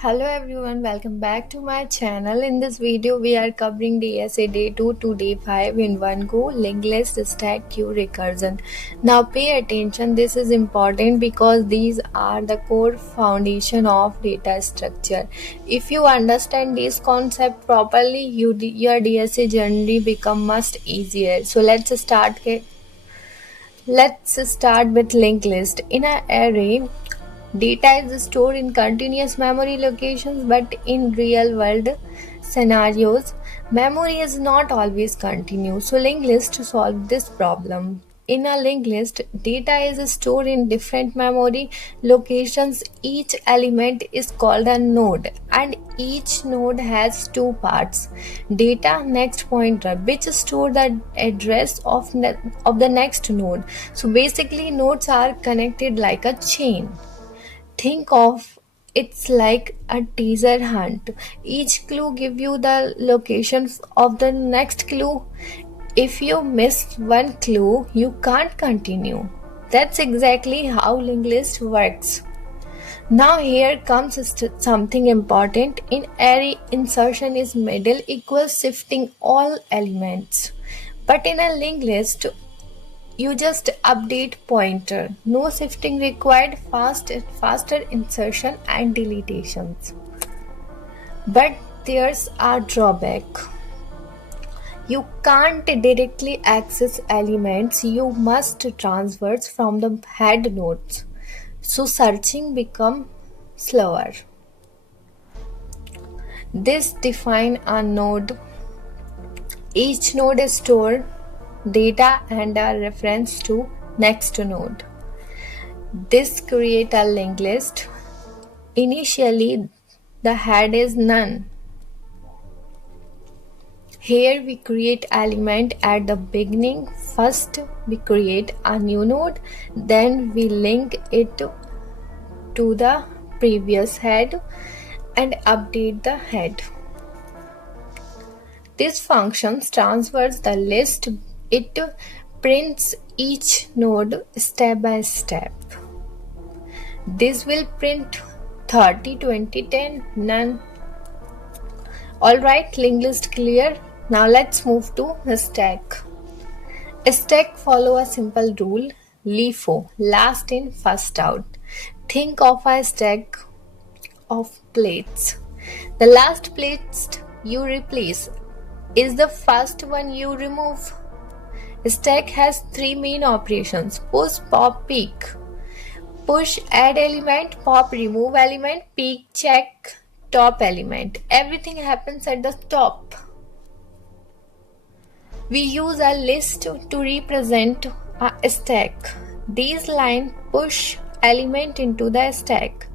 Hello everyone, welcome back to my channel. In this video, we are covering DSA Day 2 to Day 5 in one go, linked list, stack, queue, recursion. Now pay attention, this is important because these are the core foundation of data structure. If you understand this concept properly, your DSA journey become much easier. So let's start. Let's start with linked list. In an array, data is stored in continuous memory locations, but in real world scenarios, memory is not always continuous. So linked list solve this problem. In a linked list, data is stored in different memory locations. Each element is called a node, and each node has two parts: data next pointer, which store the address of the next node. So basically, nodes are connected like a chain. Think of it's like a teaser hunt. Each clue give you the location of the next clue. If you miss one clue, you can't continue. That's exactly how linked list works. Now here comes something important. In array, insertion is middle equals shifting all elements. But in a linked list, you just update pointer. No shifting required, faster insertion and deletions. But there's a drawback. You can't directly access elements. You must transfer from the head nodes. So searching becomes slower. This defines a node. Each node is stored data and a reference to next node. This create a linked list. Initially, the head is none. Here we create element at the beginning. First we create a new node, then we link it to the previous head and update the head. This function transfers the list. It prints each node step by step. This will print 30, 20, 10, none. Alright, linked list clear. Now let's move to stack. Stack follow a simple rule, LIFO, last in first out. Think of a stack of plates. The last plate you replace is the first one you remove. Stack has three main operations: push, pop, peek. Push, add element; pop, remove element; peek, check top element. Everything happens at the top. We use a list to represent a stack. These lines push element into the stack.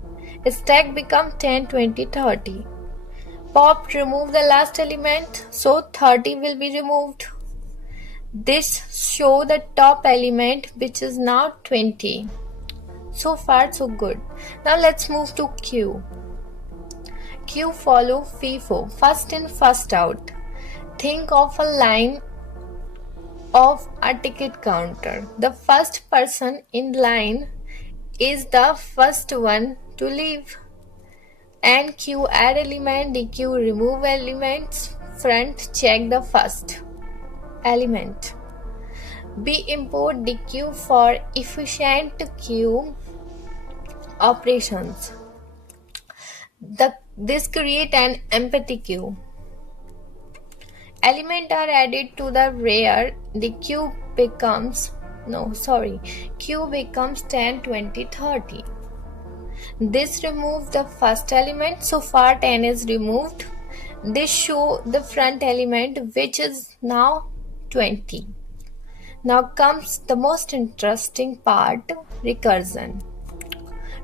Stack becomes 10, 20, 30. Pop, remove the last element, so 30 will be removed. This show the top element, which is now 20. So far so good. Now let's move to queue. Queue follow FIFO, first in first out. Think of a line of a ticket counter. The first person in line is the first one to leave. And queue add element, DQ remove elements, front check the first element. We import DQ for efficient queue operations. This create an empty queue. Elements are added to the rear. The queue becomes queue becomes 10, 20, 30. This removes the first element, so far 10 is removed. This show the front element, which is now 20. Now comes the most interesting part, recursion.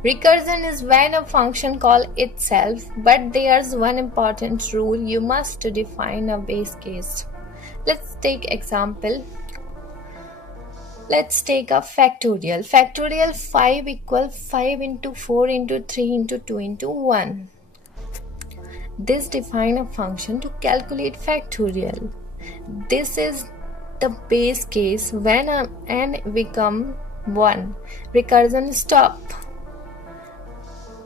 Recursion is when a function calls itself, but there's one important rule: you must define a base case. Let's take example. Let's take a factorial. Factorial 5 equals 5 into 4 into 3 into 2 into 1. This defines a function to calculate factorial. This is the base case. When n become 1, recursion stop.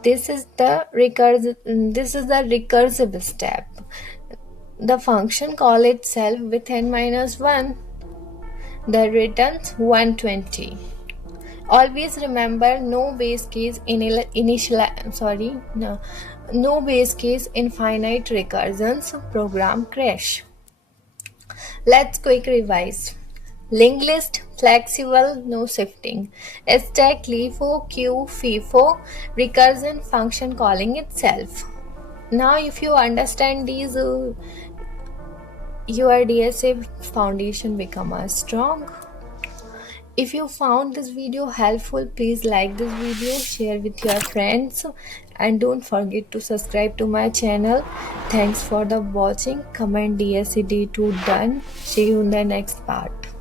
This is the recursive step. The function call itself with n minus 1 that returns 120. Always remember no base case infinite recursions program crash. Let's quick revise. Linked list, flexible, no shifting. Stack, LIFO, queue, FIFO, recursion function calling itself. Now if you understand these, your DSA foundation become strong. If you found this video helpful, please like this video, share with your friends, and don't forget to subscribe to my channel. Thanks for the watching. Comment DSA D2 done. See you in the next part.